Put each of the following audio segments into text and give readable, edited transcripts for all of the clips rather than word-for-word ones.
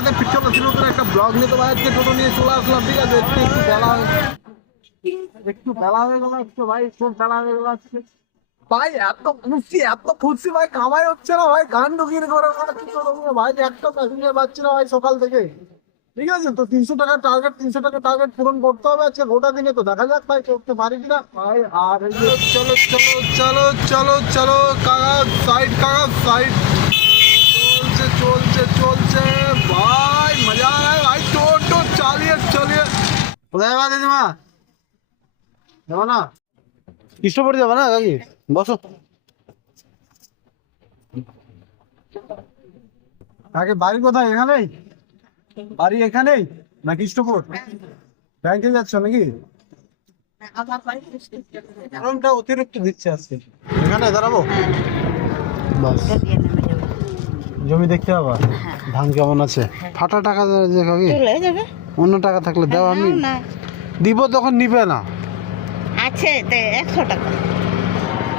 আমাদের পিছনে ছিল নতুন একটা ব্লগ নিয়ে, তো ভাই আজকে টোটো নিয়ে চলে আসলাম। ঠিক আছে, একটু বেলা হয়ে গেল একটু ভাই, খুব বেলা হয়ে গেল আজকে ভাই। এত খুশি ভাই, কামাই হচ্ছে না ভাই, গান ঢুকিয়ে করে কি করবো ভাই, একটা প্যাসেঞ্জার পাচ্ছি না ভাই সকাল থেকে। ঠিক আছে, তো 300 টাকা টার্গেট পূরণ করতে হবে আজকে গোটা দিনে, তো দেখা যাক ভাই করতে পারি কিনা ভাই। আর চলো চলো চলো চলো চলো কাকা সাইড, কাকা সাইড, চলছে চলছে চলছে ভাই, মজা আ रहा है ভাই, টোটো চালিয়ে চালিয়ে। কোথায় যাবা দিদিমা? যাবো না, কৃষ্ণপুর যাবো না কাকি? বসো। আগে বাড়ি কোথায়? এখানেই বাড়ি? এখানেই না কৃষ্ণপুর? ব্যাংকে যাচ্ছ নাকি? কারণটা অতিরিক্ত দিচ্ছে আজকে। এখানে দাঁড়াবো বাস। জমি দেখতে হবে, ধান কেমন আছে। ফাটা টাকা যে কাকি, অন্য টাকা থাকলে দাও, আমি দিব তখন নিবে না। আছে 100 টাকা।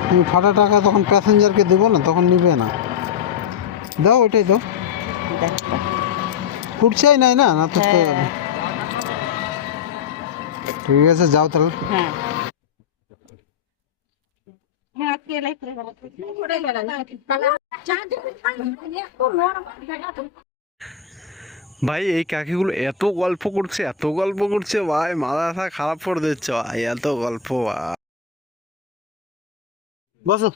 তুমি ফাটা টাকা তখন প্যাসেঞ্জারকে দেবো না, তখন নিবে না। দাও ওইটাই দাও, ফুটছাই নাই না না তো। ঠিক আছে যাও তাহলে। ভাই এই কাকিগুলো এত গল্প করছে, এত গল্প করছে ভাই, মাথা খারাপ করে দিচ্ছে ভাই, এত গল্প ভাই। বসো।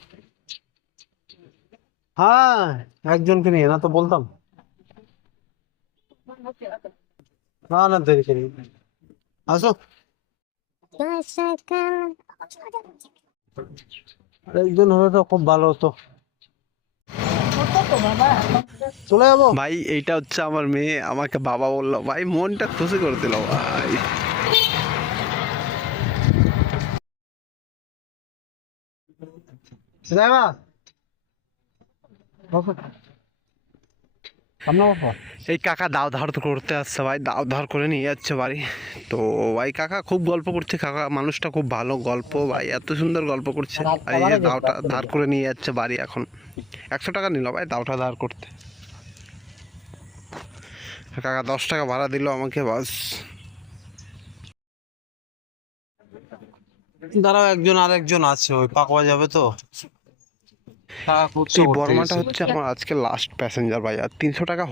হ্যাঁ, একজনকে নিয়ে না তো বলতাম না, না দেরি করি, আসো। একজন হলে তো খুব ভালো হতো। চলে যাবো ভাই। এইটা হচ্ছে আমার মেয়ে, আমাকে বাবা বললো ভাই, মনটা খুশি করে দিল ভাই। এই কাকা দাও ধার তো করতে আসছে ভাই, দাও ধার করে নিয়ে যাচ্ছে বাড়ি। তো ভাই কাকা খুব গল্প করছে, কাকা মানুষটা খুব ভালো, গল্প ভাই এত সুন্দর গল্প করছে। এই যে দাওটা ধার করে নিয়ে যাচ্ছে বাড়ি, এখন 100 টাকা নিল ভাই দাওটা ধার করতে। কাকা 10 টাকা ভাড়া দিল আমাকে, বাস। দাঁড়াও, একজন আরেকজন আছে, ওই পাকওয়া যাবে তো। এই বর্মাটা হচ্ছে আমার আজকে লাস্ট প্যাসেঞ্জার ভাই, আর 300 টাকা